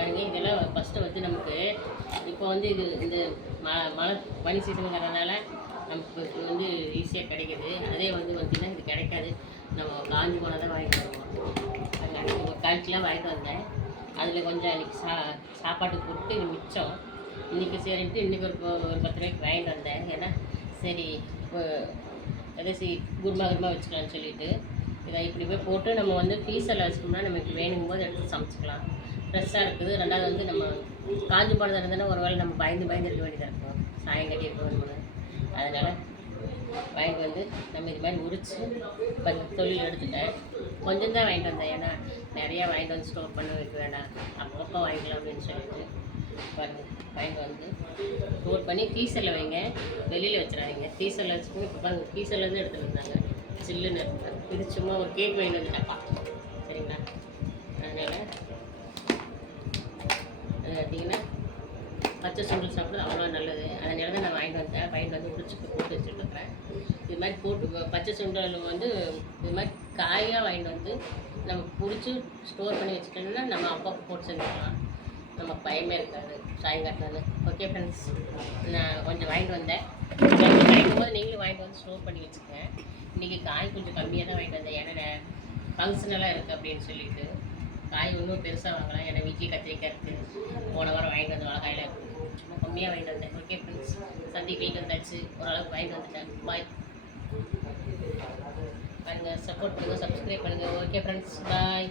பாருங்க இதெல்லாம் ஃபஸ்ட்டு வந்து நமக்கு இப்போ வந்து இது இந்த மழை பனி சீசனுங்கிறதுனால நமக்கு இது வந்து ஈஸியாக கிடைக்கிது. அதே வந்து பார்த்திங்கன்னா இது கிடைக்காது. நம்ம காஞ்சி போனால் தான் வாங்கிட்டு வருவோம். அதனால் ஒரு 1/4 கிலோ வாங்கிட்டு வந்தேன். அதில் கொஞ்சம் அன்றைக்கி சாப்பாட்டுக்கு போட்டு இது மிச்சம். இன்றைக்கி சரின்ட்டு இன்றைக்கி ஒரு 10 ரூபாய்க்கு வாங்கிட்டு வந்தேன். ஏன்னா சரி ஏதாச்சும் குருமா வச்சுக்கலான்னு சொல்லிட்டு இதை இப்படி போய் போட்டு நம்ம வந்து ஃப்ரீசரில் வச்சுக்கோம்னா நமக்கு வேணுங்கும் போது எடுத்து சமைச்சிக்கலாம். ஃப்ரெஷ்ஷாக இருக்குது. ரெண்டாவது வந்து நம்ம காஞ்சி போனதாக இருந்தாலும் ஒரு வேளை நம்ம பயந்து இருக்க வேண்டியதாக இருக்கும். சாயங்காட்டி இருக்க வேணும்னு. அதனால் வாங்கிட்டு வந்து நம்ம இது மாதிரி உரித்து தொழில் எடுத்துட்டேன். கொஞ்சம் தான் வாங்கிட்டு வந்தேன். ஏன்னா நிறையா வாங்கிட்டு வந்து ஸ்டோர் பண்ண வைக்க வேண்டாம், அப்பப்போ வாங்கிக்கலாம் அப்படின்னு சொல்லிட்டு பாருங்கள் வாங்கிட்டு வந்து ஸ்டோர் பண்ணி ஃப்ரீசரில் வைங்க, வெளியில் வச்சுறாதீங்க. ஃப்ரீசரில் வச்சுக்கோங்க. இப்போ பாருங்கள் ஃப்ரீசர்லேருந்து எடுத்துகிட்டு வந்தாங்க, சில்லுன்னு இருந்தேன். இது சும்மா ஒரு கேக் வாங்கிட்டு வந்துட்டேன்ப்பா, சரிங்களா? அதனால் அது பார்த்திங்கன்னா பச்சை சுண்டல் சாப்பிட்றது அவ்வளோ நல்லது. அதனால தான் நான் வாங்கிட்டு வந்து உரிச்சு போட்டு வச்சுட்டுருக்குறேன். இது மாதிரி போட்டு பச்சை சுண்டல் வந்து இது மாதிரி காயாக வாங்கிட்டு வந்து நம்ம பிடிச்சி ஸ்டோர் பண்ணி வச்சுட்டோம்னா நம்ம அப்பப்போ போட்டு செஞ்சுக்கலாம். நமக்கு பயமே இருக்காது சாயங்காட்டில். ஓகே ஃப்ரெண்ட்ஸ், நான் கொஞ்சம் வாங்கிட்டு வந்தேன். வாங்கிட்டு போது நீங்களும் வாங்கிட்டு வந்து ஸ்டோர் பண்ணி வச்சுக்கேன். இன்றைக்கி காய் கொஞ்சம் கம்மியாக தான் வாங்கிட்டு வந்தேன். ஏன்னா ஃபங்க்ஷனெல்லாம் இருக்குது அப்படின்னு சொல்லிட்டு காய் ஒன்றும் பெருசாக வாங்கலாம். ஏன்னா வீட்லேயே கத்திரிக்காய் இருக்குது. போன வாரம் வாங்கிட்டு வந்த வாழைக்காயில் இருக்குது. சும்மா கம்மியாக வாங்கிட்டு வந்தேன். ஓகே ஃப்ரெண்ட்ஸ், சந்தைக்கு வீட்டு வந்தாச்சு, ஓரளவுக்கு வாங்கிட்டு வந்துட்டேன். பாய். பாருங்கள், சப்போர்ட் பண்ணுங்கள், சப்ஸ்கிரைப் பண்ணுங்கள். ஓகே ஃப்ரெண்ட்ஸ், பாய்.